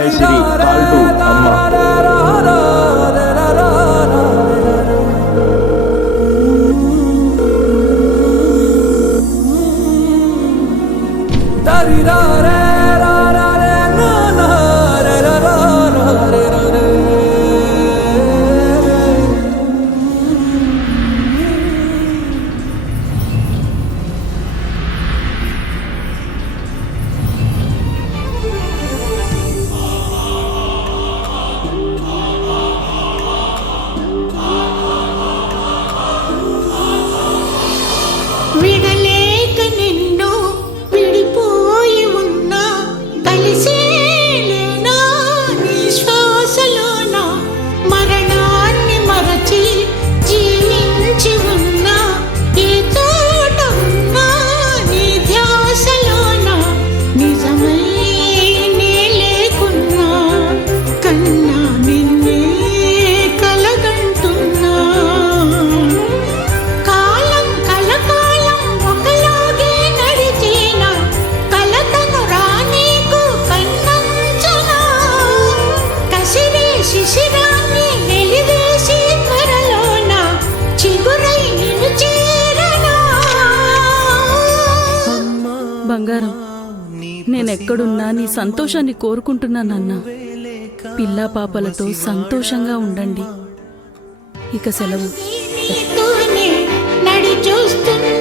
High Siri call to అమ్మ. విడలేక నిన్ను విడిపోయి ఉన్నా కలిసేలేనా నీ శ్వాసలోన మరణాన్ని మరచి జీవించి ఉన్నా ఏ తోట ఉన్నా నీ ధ్యాసలోన నిజమై నే లేకున్నా కన్నా నిన్నే కలగంటున్నా కాలం కలకాలం ఒకలాగే నడిచేనా కలతను రానీకు కన్నంచనా కసిరే శిశిరాన్ని వెలివేసి త్వరలోన చిగురై నిన్ను చేరనా. బంగారం, నేనెక్కడున్నా నీ సంతోషాన్ని కోరుకుంటున్నానన్నా. పిల్లా పాపలతో సంతోషంగా ఉండండి. ఇక సెలవు. నీతోనే నడి చూస్తున్నా